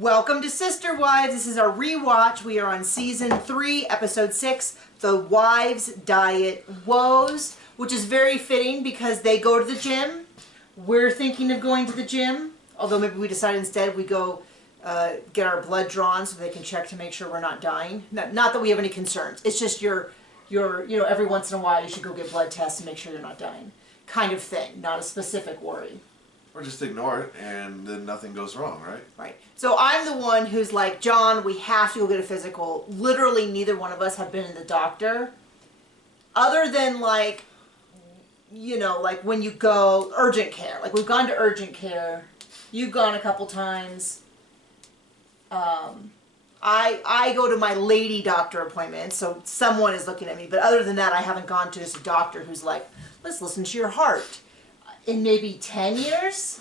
Welcome to Sister Wives. This is our rewatch. We are on season 3, episode 6, The Wives Diet Woes, which is very fitting because they go to the gym. We're thinking of going to the gym, although maybe we decide instead we go get our blood drawn so they can check to make sure we're not dying. Not that we have any concerns. It's just you know, every once in a while you should go get blood tests and make sure you're not dying. Kind of thing, not a specific worry. Or just ignore it, and then nothing goes wrong, right? Right. So I'm the one who's like, John, we have to go get a physical. Literally, neither one of us have been in the doctor. Other than, like, you know, like when you go urgent care. Like, we've gone to urgent care. You've gone a couple times. I go to my lady doctor appointment, so someone is looking at me. But other than that, I haven't gone to just a doctor who's like, let's listen to your heart. In maybe 10 years,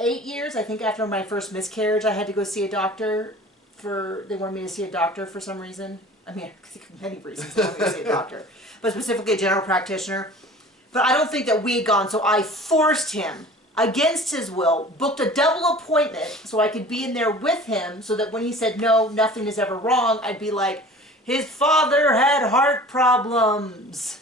8 years, I think after my first miscarriage, I had to go see a doctor they wanted me to see a doctor for some reason. I mean, I think of many reasons they wanted me to see a doctor, but specifically a general practitioner. But I don't think that we had gone, so I forced him, against his will, booked a double appointment so I could be in there with him so that when he said, no, nothing is ever wrong, I'd be like, his father had heart problems.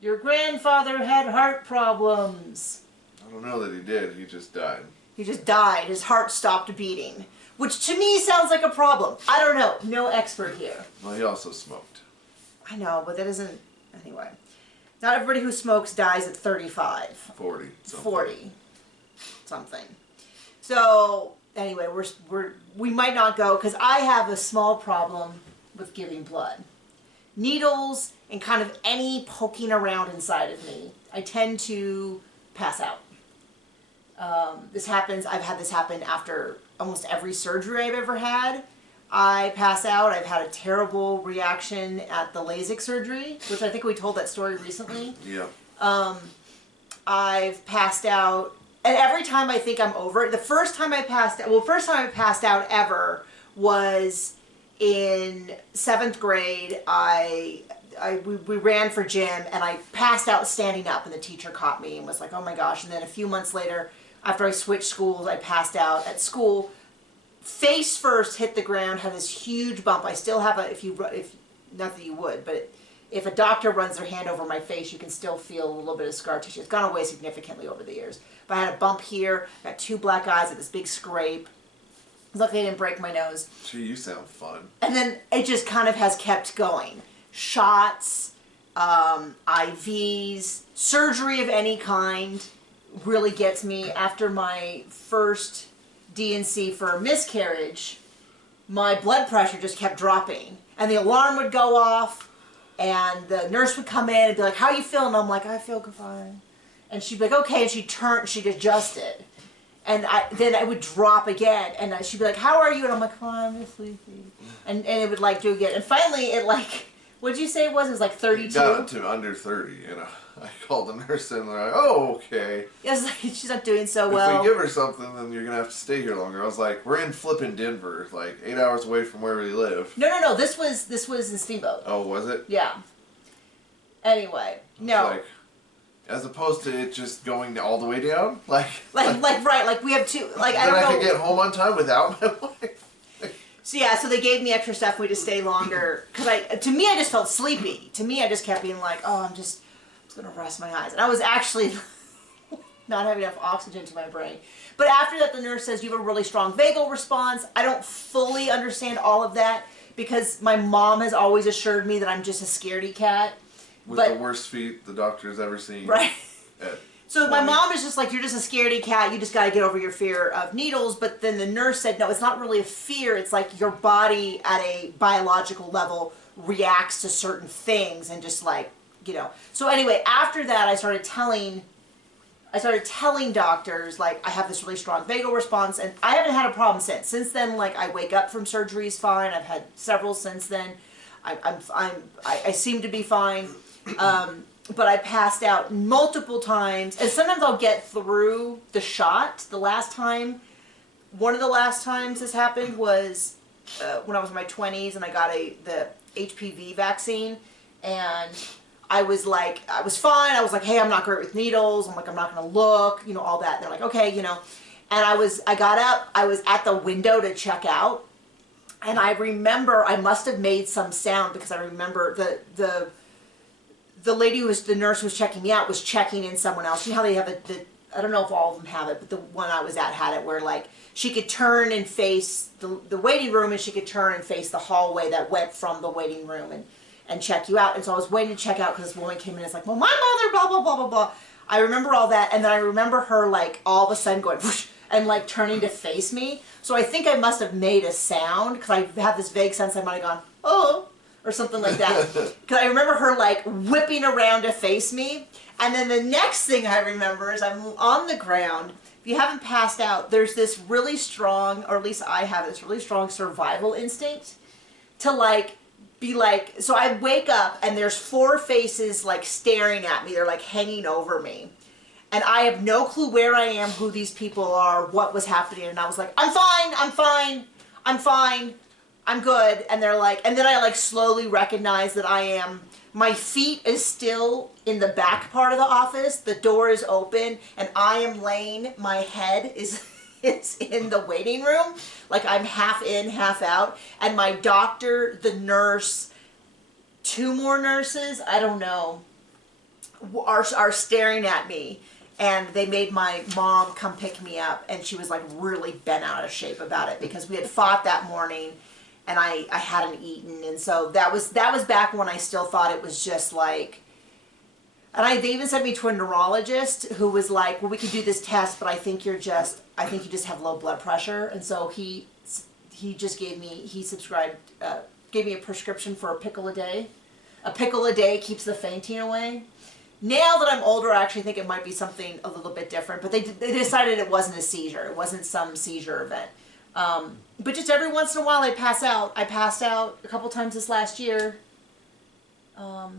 Your grandfather had heart problems. I don't know that he did. He just died. He just died. His heart stopped beating. Which to me sounds like a problem. I don't know. No expert here. Well, he also smoked. I know, but that isn't... Anyway. Not everybody who smokes dies at 35. 40. Something. 40. Something. So, anyway, we might not go because I have a small problem with giving blood. Needles and kind of any poking around inside of me, I tend to pass out. This happens, I've had this happen after almost every surgery I've ever had. I pass out. I've had a terrible reaction at the LASIK surgery, which I think we told that story recently. Yeah. I've passed out, and every time I think I'm over it, the first time I passed out ever was in 7th grade. We ran for gym and I passed out standing up and the teacher caught me and was like, oh my gosh. And then a few months later, after I switched schools, I passed out at school, face first hit the ground, had this huge bump. I still have not that you would, but if a doctor runs their hand over my face, you can still feel a little bit of scar tissue. It's gone away significantly over the years. But I had a bump here, got 2 black eyes, had this big scrape. Luckily I didn't break my nose. Gee, you sound fun. And then it just kind of has kept going. Shots, IVs, surgery of any kind really gets me. After my first D&C for a miscarriage, my blood pressure just kept dropping. And the alarm would go off, and the nurse would come in and be like, how you feeling? I'm like, I feel fine. And she'd be like, okay, and she'd adjust it. And then I would drop again, and she'd be like, how are you? And I'm like, oh, I'm just sleepy. And it would, like, do again. And finally, it, like, what did you say it was? It was, like, 32? It got to under 30, you know. I called the nurse, and they're like, oh, okay. Yeah, it's like, she's not doing so well. If we give her something, then you're going to have to stay here longer. I was like, we're in flippin' Denver, like, 8 hours away from where we live. No, this was in Steamboat. Oh, was it? Yeah. Anyway, no. Like, as opposed to it just going all the way down? Like right, like we have 2, like, I don't know. Then I could get home on time without my wife. So yeah, so they gave me extra stuff for me to stay longer. Because to me, I just felt sleepy. To me, I just kept being like, oh, I'm just going to rest my eyes. And I was actually not having enough oxygen to my brain. But after that, the nurse says, you have a really strong vagal response. I don't fully understand all of that because my mom has always assured me that I'm just a scaredy cat. With the worst feet the doctor's ever seen. Right. So 20. my mom is just like, you're just a scaredy cat. You just got to get over your fear of needles. But then the nurse said, no, it's not really a fear. It's like your body at a biological level reacts to certain things and just like, you know. So anyway, after that, I started telling doctors, like, I have this really strong vagal response, and I haven't had a problem since. Since then, like, I wake up from surgeries fine. I've had several since then. I seem to be fine. But I passed out multiple times, and sometimes I'll get through the shot. One of the last times this happened was when I was in my 20s, and I got the HPV vaccine, and I was fine. I was like, hey, I'm not great with needles. I'm like, I'm not going to look, you know, all that. And they're like, okay, you know. And I got up, I was at the window to check out, and I remember I must have made some sound because I remember the lady who was, the nurse who was checking me out was checking in someone else. You know how they have I don't know if all of them have it, but the one I was at had it where like she could turn and face the waiting room, and she could turn and face the hallway that went from the waiting room and check you out. And so I was waiting to check out because this woman came in and was like, well, my mother, blah, blah, blah, blah, blah. I remember all that, and then I remember her like all of a sudden going whoosh, and like turning to face me. So I think I must have made a sound because I have this vague sense I might have gone, oh, or something like that. Because I remember her like whipping around to face me. And then the next thing I remember is I'm on the ground. If you haven't passed out, there's this really strong, or at least I have this really strong survival instinct to like be like, so I wake up and there's 4 faces like staring at me. They're like hanging over me. And I have no clue where I am, who these people are, what was happening. And I was like, I'm fine, I'm fine, I'm fine, I'm good. And they're like, and then I like slowly recognize that I am, my feet is still in the back part of the office. The door is open and I am laying, my head is in the waiting room. Like I'm half in, half out. And my doctor, the nurse, 2 more nurses, I don't know, are staring at me. And they made my mom come pick me up, and she was like really bent out of shape about it because we had fought that morning and I hadn't eaten. And so that was back when I still thought it was just like, and they even sent me to a neurologist who was like, well, we could do this test, but I think you just have low blood pressure. And so he just gave me a prescription for a pickle a day. A pickle a day keeps the fainting away. Now that I'm older, I actually think it might be something a little bit different, but they decided it wasn't a seizure. It wasn't some seizure event. But just every once in a while I pass out. I passed out a couple times this last year. I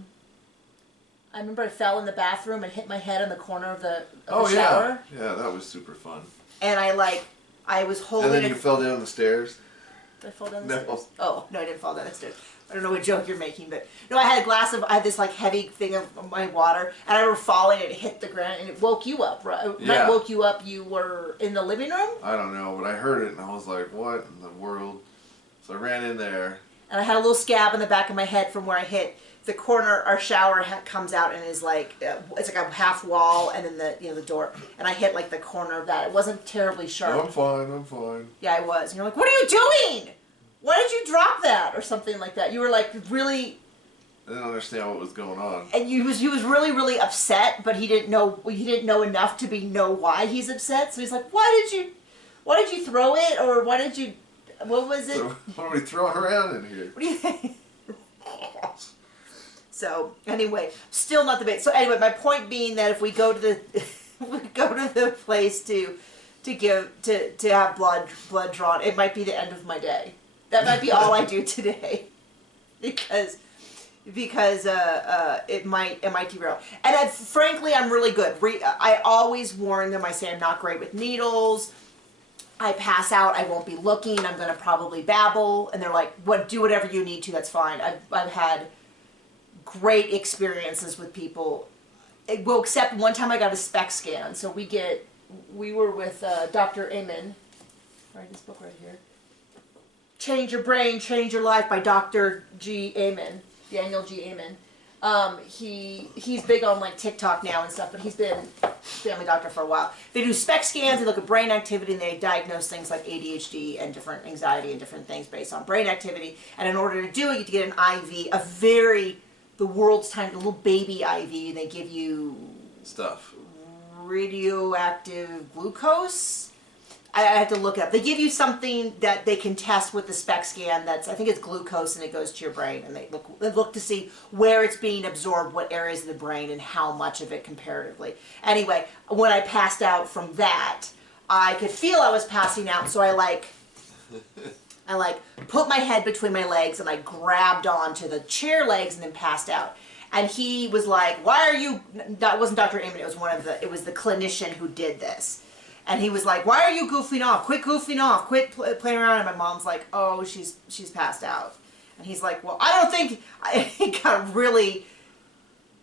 remember I fell in the bathroom and hit my head in the corner of the shower. Yeah, that was super fun. And I was holding. And then you fell down the stairs? Did I fall down the stairs? Oh, no, I didn't fall down the stairs. I don't know what joke you're making, but no, I had this like heavy thing of my water, and I remember falling and it hit the ground, and it woke you up, right? Yeah. When it woke you up, you were in the living room? I don't know, but I heard it and I was like, what in the world? So I ran in there. And I had a little scab in the back of my head from where I hit the corner. Our shower comes out and is like, it's like a half wall, and then the door, and I hit like the corner of that. It wasn't terribly sharp. No, I'm fine. Yeah, I was. And you're like, what are you doing? Why did you drop that? Or something like that. You were like really... I didn't understand what was going on. And he was really, really upset, but he didn't know enough to know why he's upset. So he's like, why did you throw it? Or what was it? So, what are we throwing around in here? What do you think? So anyway, still not the bait. So anyway, my point being that if we go to the place to have blood drawn, it might be the end of my day. That might be all I do today, because it might derail. And frankly, I'm really good. I always warn them. I say I'm not great with needles. I pass out. I won't be looking. I'm going to probably babble. And they're like, do whatever you need to. That's fine. I've had great experiences with people. Well, except one time I got a SPECT scan. So we were with Dr. Amen. Right, this book right here. Change Your Brain, Change Your Life by Dr. G. Amen, Daniel G. Amen. He's big on like TikTok now and stuff, but he's been a family doctor for a while. They do SPECT scans, they look at brain activity, and they diagnose things like ADHD and different anxiety and different things based on brain activity. And in order to do it, you have to get an IV, the world's tiny little baby IV. They give you stuff. Radioactive glucose. I have to look it up. They give you something that they can test with the SPECT scan. I think it's glucose, and it goes to your brain, and they look to see where it's being absorbed, what areas of the brain, and how much of it comparatively. Anyway, when I passed out from that, I could feel I was passing out, so I put my head between my legs, and I grabbed onto the chair legs, and then passed out. And he was like, "Why are you?" That wasn't Dr. Amen. It was the clinician who did this. And he was like, "Why are you goofing off? Quit goofing off. Quit playing around." And my mom's like, "Oh, she's passed out." And he's like, "Well, I don't think..." He got really...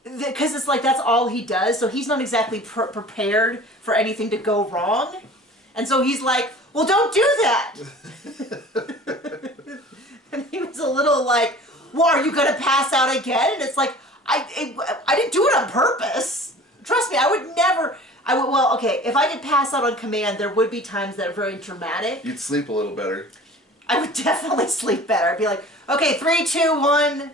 Because it's like that's all he does. So he's not exactly prepared for anything to go wrong. And so he's like, well, don't do that. And he was a little like, well, are you going to pass out again? And it's like, I didn't do it on purpose. Trust me, I would never. Well, okay, if I could pass out on command, there would be times that are very traumatic. You'd sleep a little better. I would definitely sleep better. I'd be like, okay, 3, 2, 1.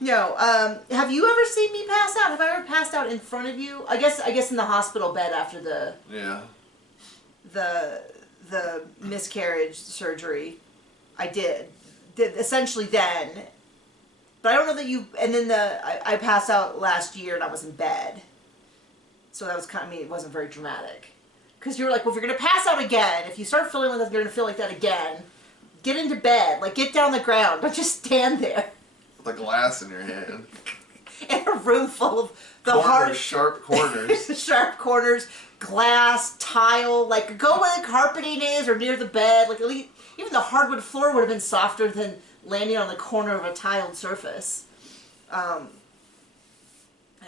Have you ever seen me pass out? Have I ever passed out in front of you? I guess in the hospital bed after the miscarriage surgery. I did essentially then. But I don't know that you. And then I passed out last year and I was in bed. So that was it wasn't very dramatic. Because you were like, well, if you're going to pass out again, if you start feeling like you're going to feel like that again, get into bed. Like, get down the ground. Don't just stand there. With a glass in your hand. In a room full of the sharp corners. Sharp corners, glass, tile. Like, go where the carpeting is or near the bed. Like, at least, even the hardwood floor would have been softer than landing on the corner of a tiled surface.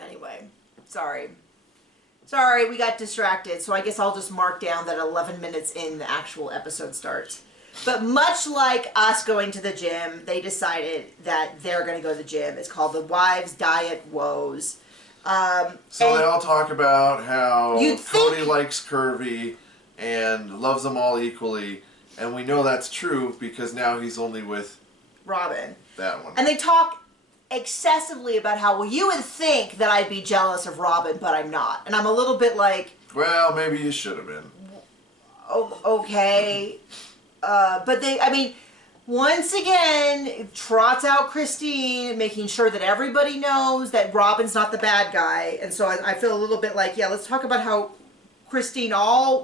Anyway, sorry, we got distracted, so I guess I'll just mark down that 11 minutes in the actual episode starts. But much like us going to the gym, they decided that they're going to go to the gym. It's called the Wives Diet Woes. So they all talk about how Cody likes curvy and loves them all equally, and we know that's true because now he's only with Robin. That one. And they talk excessively about how, well, you would think that I'd be jealous of Robin, but I'm not. And I'm a little bit like... Well, maybe you should have been. Okay. But once again, trots out Christine, making sure that everybody knows that Robin's not the bad guy. And so I feel a little bit like, yeah, let's talk about how Christine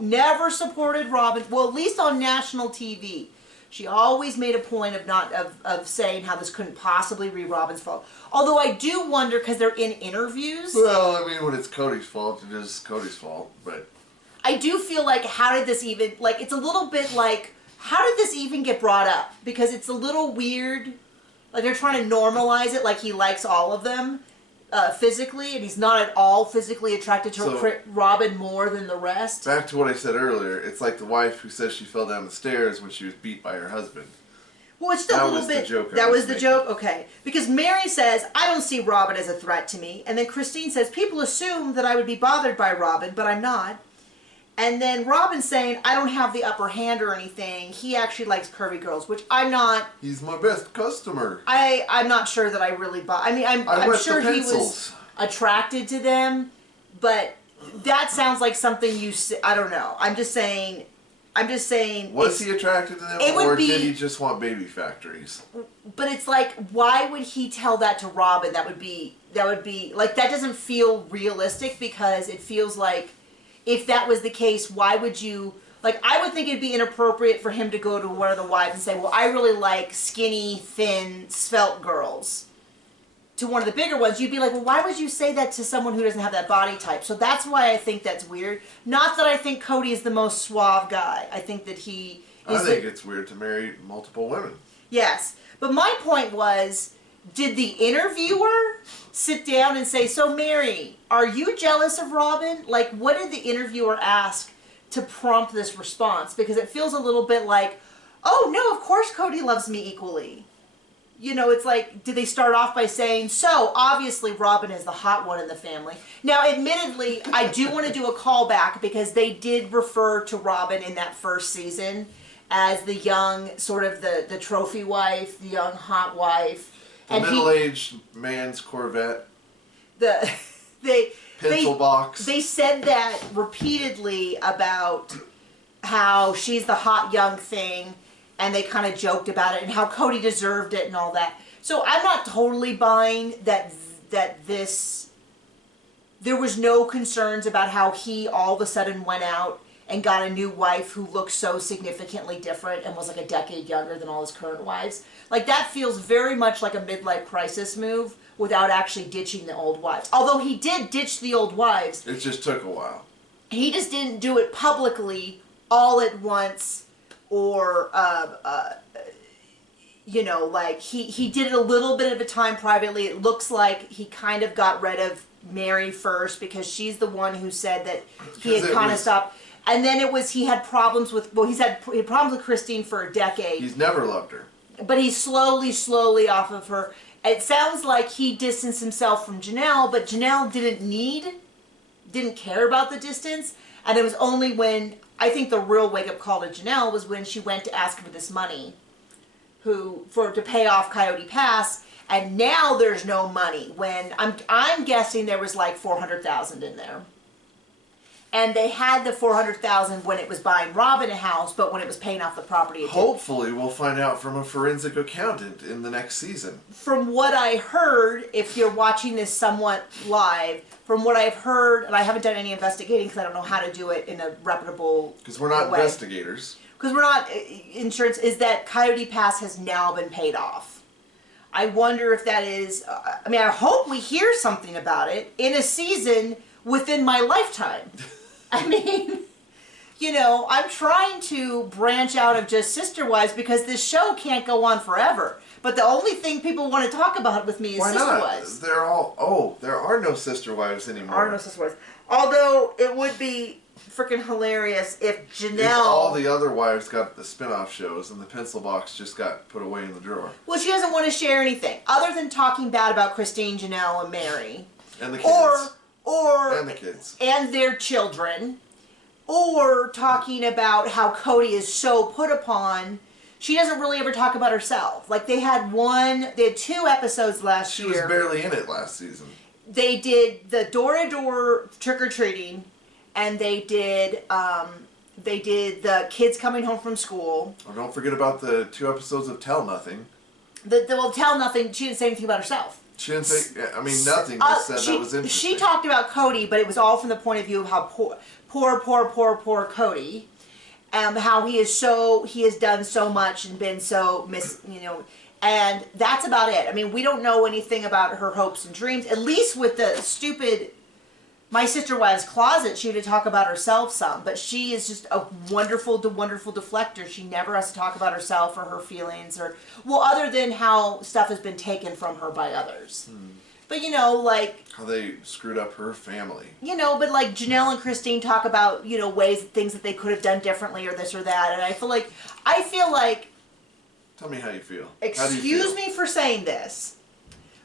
never supported Robin. Well, at least on national TV. She always made a point of saying how this couldn't possibly be Robin's fault. Although I do wonder, because they're in interviews. Well, I mean, when it's Cody's fault, it is Cody's fault. But I do feel like, how did this even, like, it's a little bit like, how did this even get brought up? Because it's a little weird. Like, they're trying to normalize it like he likes all of them physically, and he's not at all physically attracted to Robin more than the rest. Back to what I said earlier, it's like the wife who says she fell down the stairs when she was beat by her husband. Well, it's still a little bit... That was the joke? Okay. Because Mary says, I don't see Robin as a threat to me. And then Christine says, people assume that I would be bothered by Robin, but I'm not. And then Robin's saying, I don't have the upper hand or anything. He actually likes curvy girls, which I'm not... He's my best customer. I'm not sure that I really I mean, I'm sure he was attracted to them, but that sounds like something you... I don't know. I'm just saying... Was he attracted to them, or did he just want baby factories? But it's like, why would he tell that to Robin? That would be... Like, that doesn't feel realistic, because it feels like... If that was the case, why would you... Like, I would think it'd be inappropriate for him to go to one of the wives and say, well, I really like skinny, thin, svelte girls. To one of the bigger ones, you'd be like, well, why would you say that to someone who doesn't have that body type? So that's why I think that's weird. Not that I think Cody is the most suave guy. I think that he is... I think it's weird to marry multiple women. Yes. But my point was, did the interviewer sit down and say, so Mary, are you jealous of Robin? Like, what did the interviewer ask to prompt this response? Because it feels a little bit like, oh no, of course Cody loves me equally. You know, it's like, did they start off by saying, so obviously Robin is the hot one in the family. Now, admittedly, I do want to do a callback, because they did refer to Robin in that first season as the young, sort of the trophy wife, the young hot wife. The middle-aged man's Corvette. Pencil box. They said that repeatedly about how she's the hot young thing, and they kind of joked about it, and how Cody deserved it and all that. So I'm not totally buying that there was no concerns about how he all of a sudden went out and got a new wife who looked so significantly different and was like a decade younger than all his current wives. Like, that feels very much like a midlife crisis move without actually ditching the old wives. Although he did ditch the old wives. It just took a while. He just didn't do it publicly all at once, or, you know, like, he did it a little bit at a time privately. It looks like he kind of got rid of Mary first, because she's the one who said that he had kind of stopped. And then it was, he had problems with, he had problems with Christine for a decade. He's never loved her. But he's slowly off of her. It sounds like he distanced himself from Janelle, but Janelle didn't care about the distance. And it was only when, I think the real wake-up call to Janelle was when she went to ask for this money to pay off Coyote Pass. And now there's no money. When I'm guessing there was like $400,000 in there. And they had the $400,000 when it was buying Robin a house, but when it was paying off the property, it hopefully we'll find out from a forensic accountant in the next season. From what I heard, if you're watching this somewhat live, from what I've heard, and I haven't done any investigating because I don't know how to do it in a reputable way. Because we're not investigators. Because we're not insurance, is that Coyote Pass has now been paid off. I wonder if that is, I mean, I hope we hear something about it in a season within my lifetime. I mean, you know, I'm trying to branch out of just Sister Wives because this show can't go on forever. But the only thing people want to talk about with me is Sister Wives. They're all, there are no Sister Wives anymore. There are no Sister Wives. Although it would be freaking hilarious if Janelle... If all the other wives got the spin-off shows and the pencil box just got put away in the drawer. Well, she doesn't want to share anything other than talking bad about Christine, Janelle, and Mary. And the kids. And the kids. And their children. Or talking about how Cody is so put upon. She doesn't really ever talk about herself. Like they had 2 episodes last year. She was barely in it last season. They did the door-to-door trick-or-treating, and they did the kids coming home from school. Oh, don't forget about the 2 episodes of Tell Nothing. Well, Tell Nothing, she didn't say anything about herself. She didn't say, I mean, nothing was said that was interesting. She talked about Cody, but it was all from the point of view of how poor Cody. How he has done so much and been so and that's about it. I mean, we don't know anything about her hopes and dreams, at least with the stupid My Sister Wives Closet. She had to talk about herself some, but she is just a wonderful deflector. She never has to talk about herself or her feelings other than how stuff has been taken from her by others. But like how they screwed up her family. But like Janelle and Christine talk about, things that they could have done differently or this or that. And I feel like tell me how you feel. Excuse me for saying this,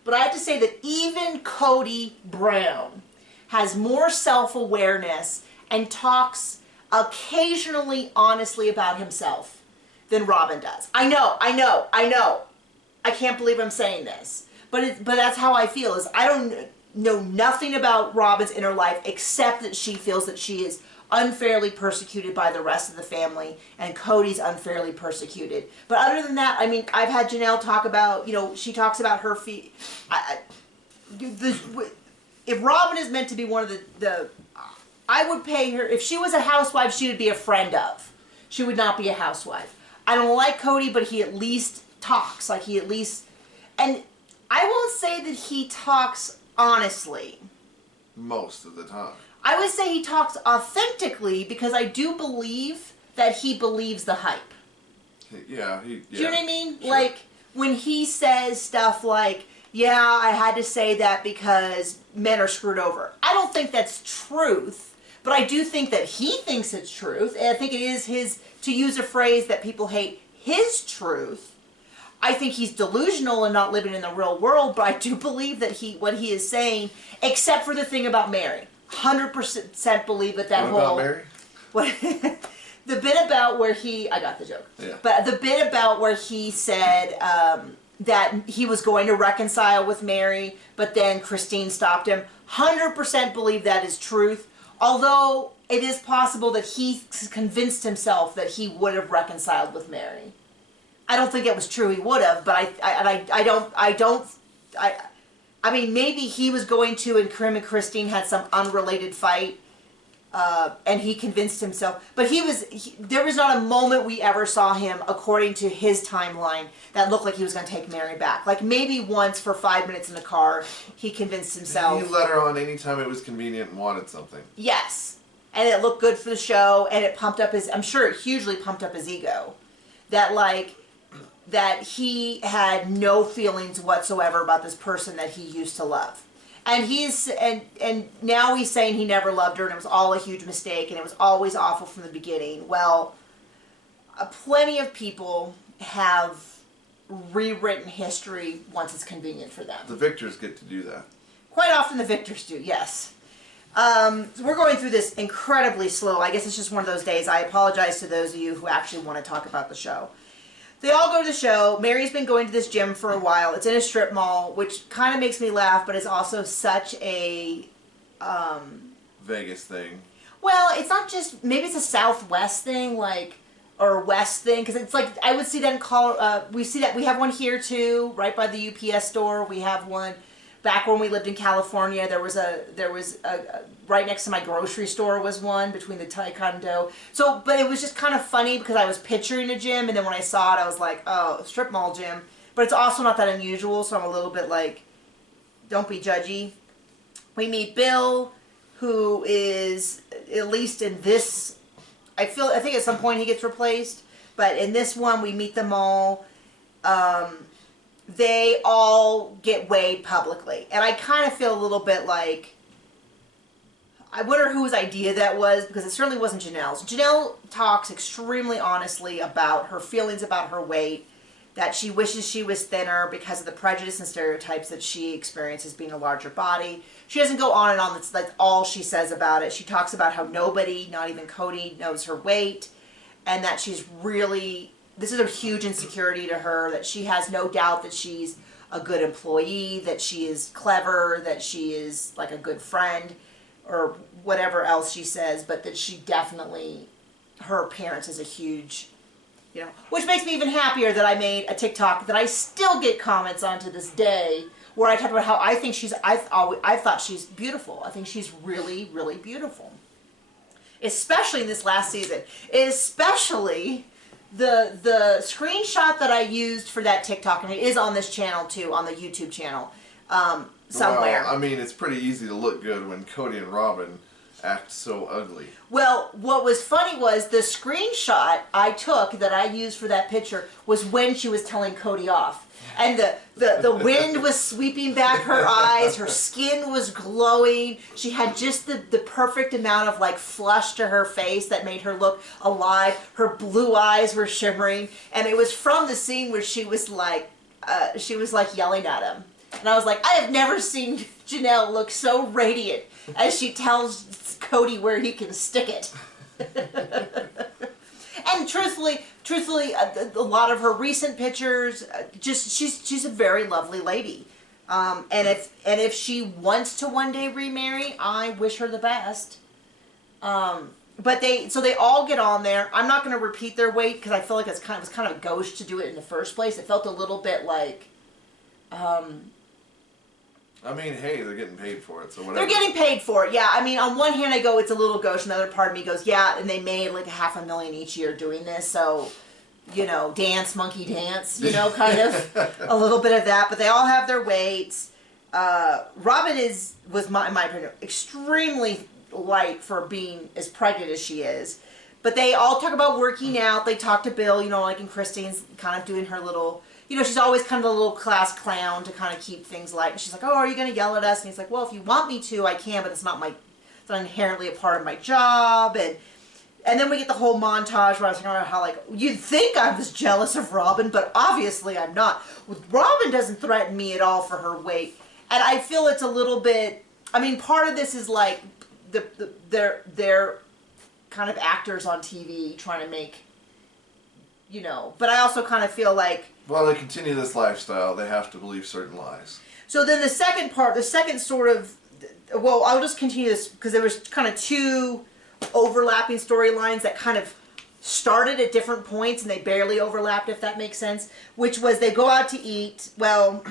but I have to say that even Cody Brown has more self-awareness and talks occasionally honestly about himself than Robin does. I know. I can't believe I'm saying this. But that's how I feel. Is I don't know nothing about Robin's inner life except that she feels that she is unfairly persecuted by the rest of the family, and Cody's unfairly persecuted. But other than that, I mean, I've had Janelle talk about, she talks about her if Robin is meant to be one of the I would pay her, if she was a housewife, she would be a friend of. She would not be a housewife. I don't like Cody, but he at least talks. Like he at least, and I won't say that he talks honestly. Most of the time. I would say he talks authentically because I do believe that he believes the hype. Yeah. Do you know what I mean? Sure. Like when he says stuff like, yeah, I had to say that because men are screwed over. I don't think that's truth, but I do think that he thinks it's truth. And I think it is his, to use a phrase that people hate, his truth. I think he's delusional and not living in the real world, but I do believe that what he is saying, except for the thing about Mary. 100% believe that what whole... about Mary? What, the bit about where I got the joke. Yeah. But the bit about where he said that he was going to reconcile with Mary, but then Christine stopped him. 100% believe that is truth. Although it is possible that he convinced himself that he would have reconciled with Mary. I don't think it was true he would have, but I mean, maybe he was going to, and Krim and Christine had some unrelated fight, and he convinced himself. But there was not a moment we ever saw him, according to his timeline, that looked like he was going to take Mary back. Like maybe once for 5 minutes in the car, he convinced himself. He let her on anytime it was convenient and wanted something. Yes. And it looked good for the show, and it pumped up I'm sure it hugely pumped up his ego. That he had no feelings whatsoever about this person that he used to love. And and now he's saying he never loved her and it was all a huge mistake and it was always awful from the beginning. Well, plenty of people have rewritten history once it's convenient for them. The victors get to do that. Quite often the victors do, yes. So we're going through this incredibly slow. I guess it's just one of those days. I apologize to those of you who actually want to talk about the show. They all go to the show. Mary's been going to this gym for a while. It's in a strip mall, which kind of makes me laugh, but it's also such a... Vegas thing. Well, it's not just... Maybe it's a Southwest thing, like... Or West thing, because it's like... I would see that in Colorado... we see that... We have one here, too, right by the UPS store. We have one... Back when we lived in California, there was a right next to my grocery store was one between the Taekwondo. So, but it was just kind of funny because I was picturing a gym, and then when I saw it, I was like, oh, strip mall gym. But it's also not that unusual, so I'm a little bit like, don't be judgy. We meet Bill, who is, at least in this, I think at some point he gets replaced, but in this one we meet them all. They all get weighed publicly. And I kind of feel a little bit like, I wonder whose idea that was, because it certainly wasn't Janelle's. Janelle talks extremely honestly about her feelings about her weight, that she wishes she was thinner because of the prejudice and stereotypes that she experiences being a larger body. She doesn't go on and on. That's all she says about it. She talks about how nobody, not even Cody, knows her weight, and that she's really... This is a huge insecurity to her, that she has no doubt that she's a good employee, that she is clever, that she is like a good friend, or whatever else she says, but that she definitely, her appearance is a huge, you know, which makes me even happier that I made a TikTok that I still get comments on to this day, where I talk about how I think I thought she's beautiful. I think she's really, really beautiful. Especially in this last season. Especially... The screenshot that I used for that TikTok, and it is on this channel too, on the YouTube channel, somewhere. Well, I mean, it's pretty easy to look good when Cody and Robin act so ugly. Well, what was funny was the screenshot I took that I used for that picture was when she was telling Cody off. And the wind was sweeping back her eyes, her skin was glowing, she had just the perfect amount of like flush to her face that made her look alive, her blue eyes were shimmering, and it was from the scene where she was like yelling at him. And I was like, I have never seen Janelle look so radiant as she tells Cody where he can stick it. And truthfully, a lot of her recent pictures, just she's a very lovely lady. And if she wants to one day remarry, I wish her the best. But they all get on there. I'm not going to repeat their weight because I feel like it was kind of a gauche to do it in the first place. It felt a little bit like. I mean, hey, they're getting paid for it, so whatever. They're getting paid for it, yeah. I mean, on one hand, I go, it's a little gauche, and the other part of me goes, yeah, and they made like $500,000 each year doing this, so, you know, dance, monkey dance, you know, kind of a little bit of that. But they all have their weights. Robin was in my opinion, extremely light for being as pregnant as she is. But they all talk about working out. They talk to Bill, you know, like, and Christine's kind of doing her little... You know, she's always kind of a little class clown to kind of keep things light. And she's like, oh, are you going to yell at us? And he's like, well, if you want me to, I can, but it's not inherently a part of my job. And then we get the whole montage where I was talking about how, like, you'd think I was jealous of Robin, but obviously I'm not. Robin doesn't threaten me at all for her weight. And I feel it's a little bit, I mean, part of this is like, they're kind of actors on TV trying to make, you know, but I also kind of feel like, well, they continue this lifestyle, they have to believe certain lies. So then the second sort of, well, I'll just continue this because there was kind of two overlapping storylines that kind of started at different points and they barely overlapped, if that makes sense, which was they go out to eat. Well,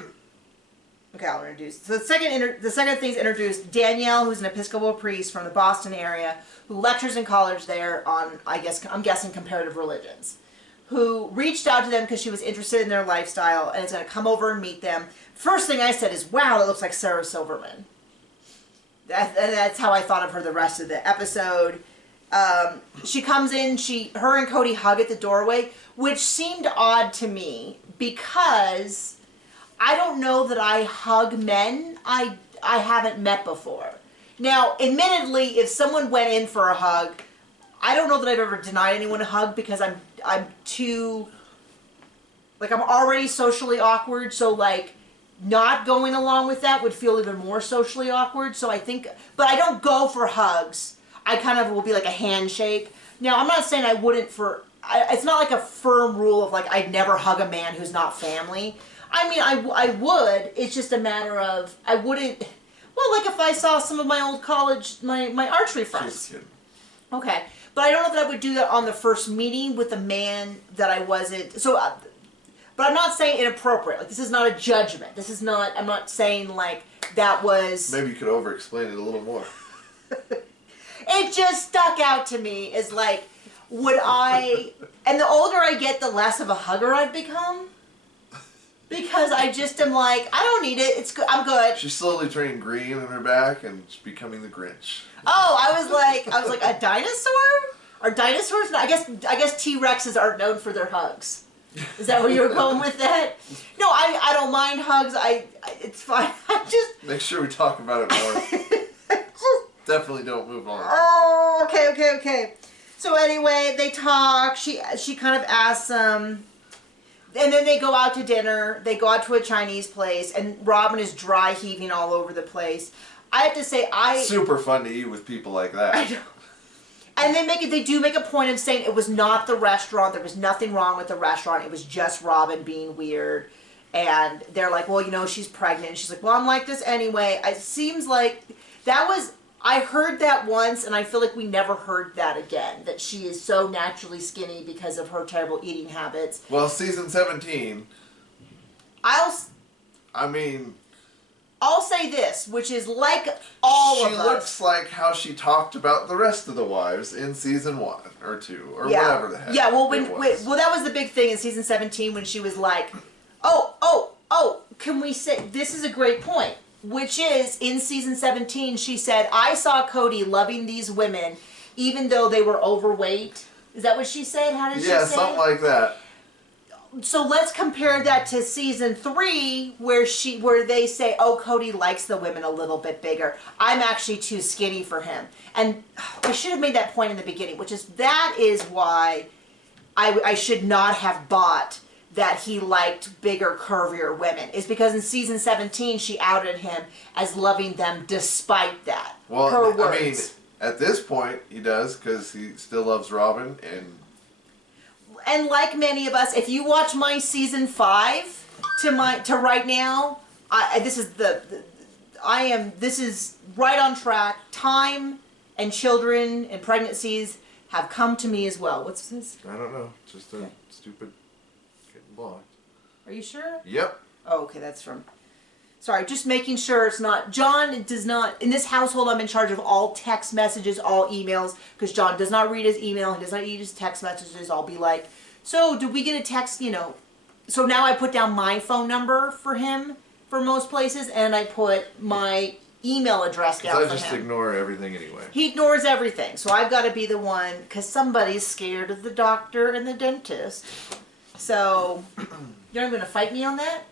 okay, I'll introduce. So the second thing's introduced Danielle, who's an Episcopal priest from the Boston area, who lectures in college there on, I'm guessing comparative religions, who reached out to them because she was interested in their lifestyle and is going to come over and meet them. First thing I said is, wow, that looks like Sarah Silverman. That's how I thought of her the rest of the episode. She comes in, her and Cody hug at the doorway, which seemed odd to me because I don't know that I hug men. I haven't met before. Now, admittedly, if someone went in for a hug, I don't know that I've ever denied anyone a hug because I'm too, like, I'm already socially awkward, so, like, not going along with that would feel even more socially awkward. So I think, but I don't go for hugs. I kind of will be like a handshake. Now, I'm not saying I wouldn't it's not like a firm rule of like I'd never hug a man who's not family. I mean, I would. It's just a matter of I wouldn't. Well, like if I saw some of my old college, my archery friends. Just kidding. Okay, but I don't know that I would do that on the first meeting with a man that I wasn't. So, but I'm not saying inappropriate. Like this is not a judgment. This is not. I'm not saying like that was. Maybe you could over-explain it a little more. It just stuck out to me as like, would I? And the older I get, the less of a hugger I've become. Because I just am like, I don't need it. It's good. I'm good. She's slowly turning green in her back and becoming the Grinch. Oh, I was like a dinosaur? Are dinosaurs? I guess T-Rexes aren't known for their hugs. Is that where you were going with that? No, I don't mind hugs. It's fine. I just make sure we talk about it more. Definitely don't move on. Oh, okay. So anyway, they talk. She kind of asks them. And then they go out to dinner. They go out to a Chinese place, and Robin is dry heaving all over the place. I have to say, super fun to eat with people like that. I know. And they do make a point of saying it was not the restaurant. There was nothing wrong with the restaurant. It was just Robin being weird. And they're like, well, you know, she's pregnant. And she's like, well, I'm like this anyway. It seems like that was. I heard that once, and I feel like we never heard that again, that she is so naturally skinny because of her terrible eating habits. Well, season 17... I'll say this, which is like all of us. She looks like how she talked about the rest of the wives in season 1 or 2 or whatever the heck. Yeah, well, that was the big thing in season 17 when she was like, oh, can we say, this is a great point. Which is, in season 17, she said, I saw Cody loving these women even though they were overweight. Is that what she said? How did she say? Yeah, something like that. So let's compare that to season 3 where they say, oh, Cody likes the women a little bit bigger. I'm actually too skinny for him. And I should have made that point in the beginning, which is that is why I should not have bought that he liked bigger, curvier women, is because in season 17 she outed him as loving them despite that. Well, her words. I mean, at this point he does because he still loves Robin, and like many of us, if you watch my season 5 to right now, this is right on track. Time and children and pregnancies have come to me as well. What's this? I don't know, just a stupid. Blocked. Are you sure? Yep. Oh, okay, that's from... Sorry, just making sure it's not... John does not... In this household, I'm in charge of all text messages, all emails, because John does not read his email, he does not read his text messages. I'll be like, so, did we get a text, you know... So now I put down my phone number for him, for most places, and I put my email address down for him. I just ignore everything anyway. He ignores everything, so I've got to be the one, because somebody's scared of the doctor and the dentist. So, you're not going to fight me on that?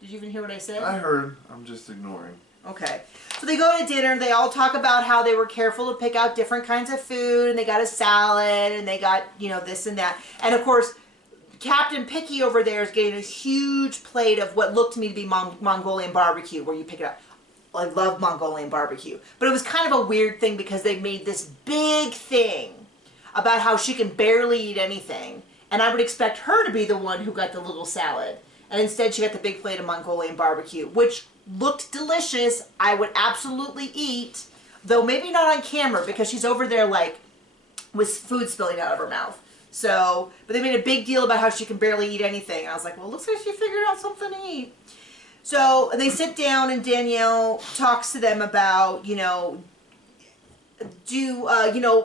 Did you even hear what I said? I heard. I'm just ignoring. Okay. So they go to dinner, and they all talk about how they were careful to pick out different kinds of food, and they got a salad, and they got, you know, this and that. And of course, Captain Picky over there is getting a huge plate of what looked to me to be Mongolian barbecue, where you pick it up. I love Mongolian barbecue. But it was kind of a weird thing because they made this big thing about how she can barely eat anything. And I would expect her to be the one who got the little salad. And instead she got the big plate of Mongolian barbecue, which looked delicious. I would absolutely eat, though maybe not on camera because she's over there like with food spilling out of her mouth. So, but they made a big deal about how she can barely eat anything. I was like, well, it looks like she figured out something to eat. So they sit down and Danielle talks to them about, you know,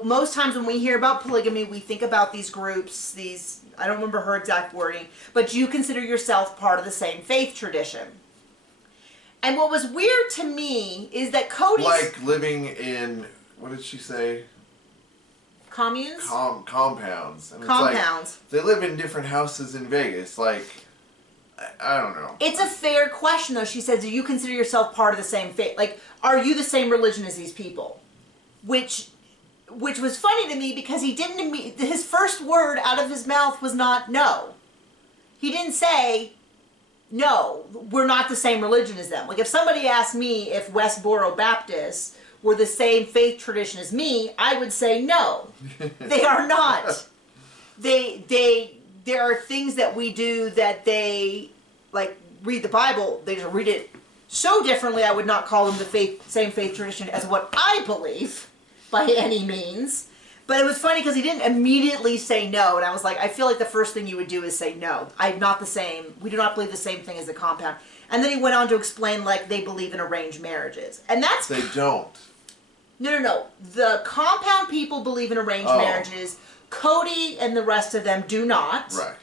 most times when we hear about polygamy, we think about these groups, I don't remember her exact wording, but you consider yourself part of the same faith tradition. And what was weird to me is that Cody's... Like living in, what did she say? Communes? Compounds. And compounds. It's like, they live in different houses in Vegas, like... I don't know. It's a fair question, though. She says, do you consider yourself part of the same faith? Like, are you the same religion as these people? Which was funny to me because he didn't, his first word out of his mouth was not no. He didn't say, no, we're not the same religion as them. Like, if somebody asked me if Westboro Baptists were the same faith tradition as me, I would say no. They are not. There are things that we do that they, like, read the Bible, they just read it so differently, I would not call them the same faith tradition as what I believe, by any means. But it was funny because he didn't immediately say no, and I was like, I feel like the first thing you would do is say no. I'm not the same. We do not believe the same thing as the compound. And then he went on to explain, like, they believe in arranged marriages. And that's... They don't. No. The compound people believe in arranged marriages. Cody and the rest of them do not. Right.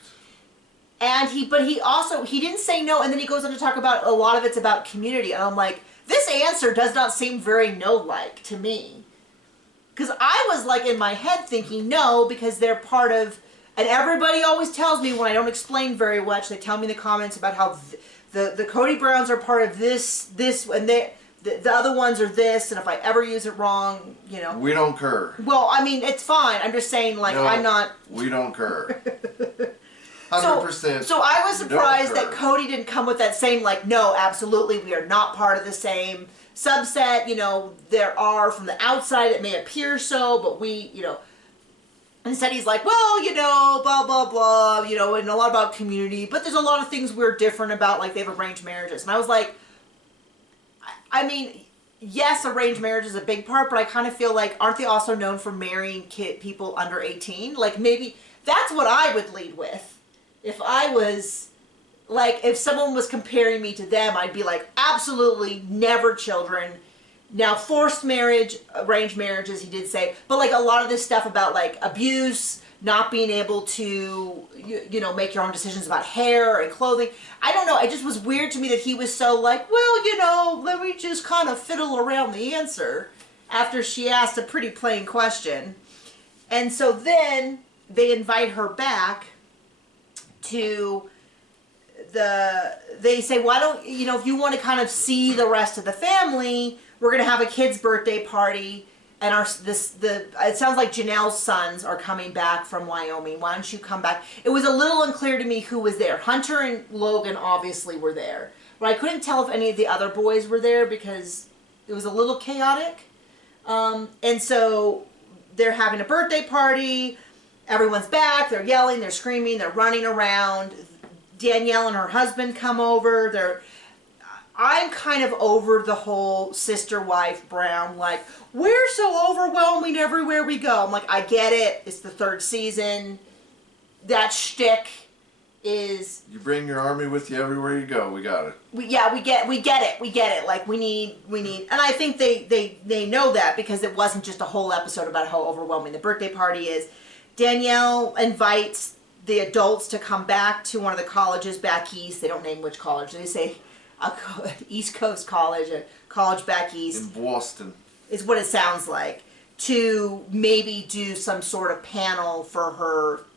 And he didn't say no, and then he goes on to talk about a lot of it's about community. And I'm like, this answer does not seem very no-like to me. Because I was, like, in my head thinking no, because they're part of... And everybody always tells me when I don't explain very much, they tell me in the comments about how the Cody Browns are part of this, and the other ones are this, and if I ever use it wrong, you know... We don't care. Well, I mean, it's fine. I'm just saying, like, no, I'm not... We don't care. 100%. So I was surprised that Cody didn't come with that same, like, no, absolutely, we are not part of the same subset. You know, there are from the outside, it may appear so, but we, you know... Instead he's like, well, you know, blah, blah, blah, you know, and a lot about community, but there's a lot of things we're different about, like they have arranged marriages. And I was like, I mean, yes, arranged marriage is a big part, but I kind of feel like, aren't they also known for marrying people under 18? Like, maybe that's what I would lead with. If I was, like, if someone was comparing me to them, I'd be like, absolutely never children. Now, forced marriage, arranged marriages, he did say, but, like, a lot of this stuff about, like, abuse, not being able to, you know, make your own decisions about hair and clothing. I don't know. It just was weird to me that he was so like, well, you know, let me just kind of fiddle around the answer after she asked a pretty plain question. And so then they invite her back to they say, why don't, you know, if you want to kind of see the rest of the family, we're going to have a kid's birthday party. And it sounds like Janelle's sons are coming back from Wyoming. Why don't you come back? It was a little unclear to me who was there. Hunter and Logan obviously were there. But I couldn't tell if any of the other boys were there because it was a little chaotic. And so they're having a birthday party. Everyone's back. They're yelling. They're screaming. They're running around. Danielle and her husband come over. I'm kind of over the whole sister-wife Brown, like, we're so overwhelming everywhere we go. I'm like, I get it. It's the third season. That shtick is... You bring your army with you everywhere you go. We got it. We get it. Like, we need... And I think they know that because it wasn't just a whole episode about how overwhelming the birthday party is. Danielle invites the adults to come back to one of the colleges back east. They don't name which college. They say... East Coast College, a college back east. In Boston. Is what it sounds like. To maybe do some sort of panel for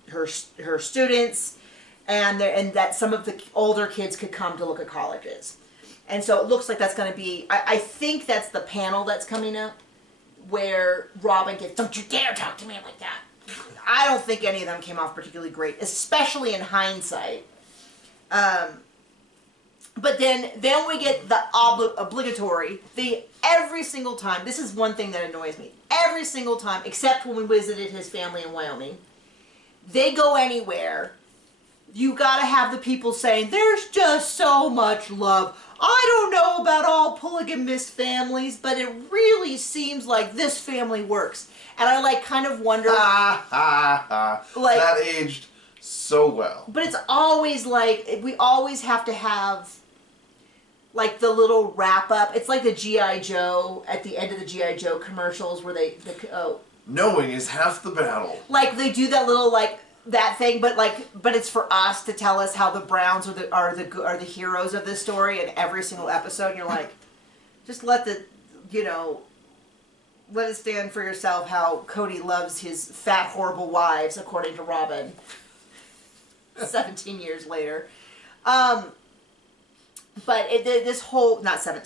her students, and that some of the older kids could come to look at colleges. And so it looks like that's going to be, I think that's the panel that's coming up, where Robin gets, don't you dare talk to me like that. I don't think any of them came off particularly great, especially in hindsight. But then we get the obligatory, every single time, this is one thing that annoys me, every single time, except when we visited his family in Wyoming, they go anywhere, you gotta have the people saying, there's just so much love. I don't know about all polygamous families, but it really seems like this family works. And I, like, kind of wonder... Like, that aged so well. But it's always, like, we always have to have... like the little wrap up. It's like the G.I. Joe at the end of the G.I. Joe commercials where knowing is half the battle. Like they do that little like that thing, but it's for us to tell us how the Browns are the heroes of this story in every single episode. And you're like, just let it stand for yourself how Cody loves his fat horrible wives, according to Robin. 17 years later. But this whole, not 7,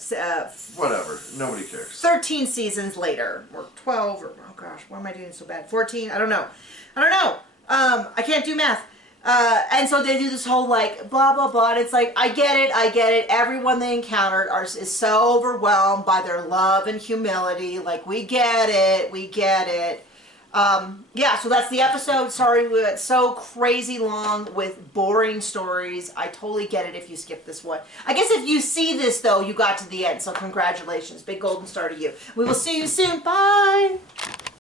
whatever, nobody cares. 13 seasons later, or 12, or, oh gosh, why am I doing so bad? 14, I don't know. I can't do math. And so they do this whole, like, blah, blah, blah, and it's like, I get it. Everyone they encountered is so overwhelmed by their love and humility. Like, we get it. Yeah, so that's the episode. Sorry we went so crazy long with boring stories. I totally get it if you skip this one. I guess if you see this, though, you got to the end, so congratulations. Big golden star to you. We will see you soon. Bye!